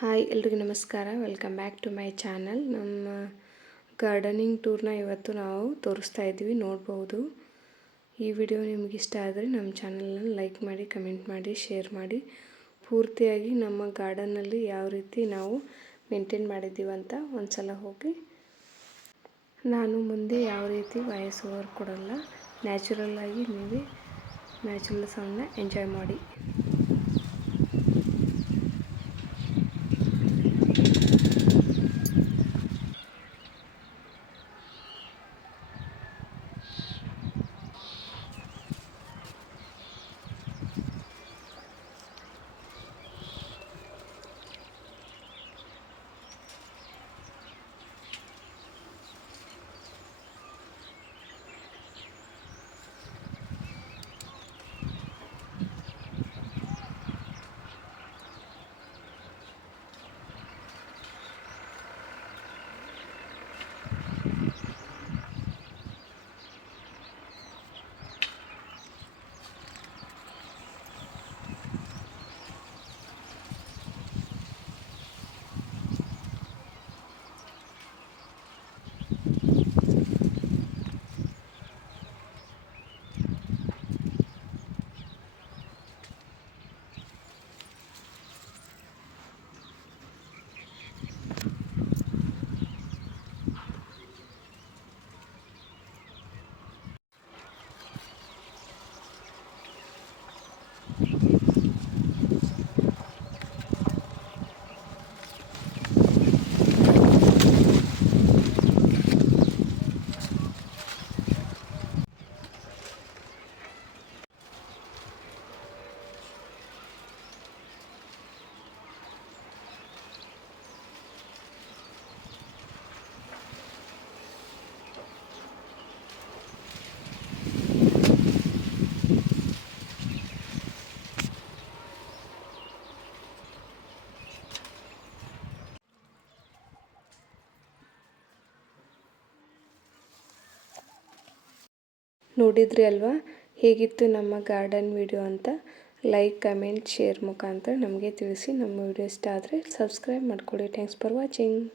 Hi ಎಲ್ರಿಗೂ ನಮಸ್ಕಾರ. Welcome back to my channel. ನಮ್ಮ ಗಾರ್ಡನಿಂಗ್ ಟೂರ್ನ ಇವತ್ತು ನಾವು ತೋರಿಸ್ತಾ ಇದ್ದೀವಿ, ನೋಡ್ಬೋದು. ಈ ವಿಡಿಯೋ ನಿಮ್ಗೆ ಇಷ್ಟ ಆದರೆ ನಮ್ಮ ಚಾನಲನ್ನು ಲೈಕ್ ಮಾಡಿ, ಕಮೆಂಟ್ ಮಾಡಿ, ಶೇರ್ ಮಾಡಿ. ಪೂರ್ತಿಯಾಗಿ ನಮ್ಮ ಗಾರ್ಡನ್ನಲ್ಲಿ ಯಾವ ರೀತಿ ನಾವು ಮೇಂಟೈನ್ ಮಾಡಿದ್ದೀವಂತ ಒಂದು ಸಲ ಹೋಗಿ. ನಾನು ಮುಂದೆ ಯಾವ ರೀತಿ ವಾಯ್ಸ್ ಓವರ್ ಕೊಡಲ್ಲ, ನ್ಯಾಚುರಲ್ಲಾಗಿ ನೀವೇ ನ್ಯಾಚುರಲ್ ಸೌಂಡನ್ನ ಎಂಜಾಯ್ ಮಾಡಿ. ನೋಡಿದ್ರಿ ಅಲ್ವಾ ಹೇಗಿತ್ತು ನಮ್ಮ ಗಾರ್ಡನ್ ವಿಡಿಯೋ ಅಂತ. ಲೈಕ್, ಕಮೆಂಟ್, ಶೇರ್ ಮುಖಾಂತರ ನಮಗೆ ತಿಳಿಸಿ. ನಮ್ಮ ವಿಡಿಯೋ ಇಷ್ಟ ಆದರೆ ಸಬ್ಸ್ಕ್ರೈಬ್ ಮಾಡ್ಕೊಳ್ಳಿ. Thanks for watching.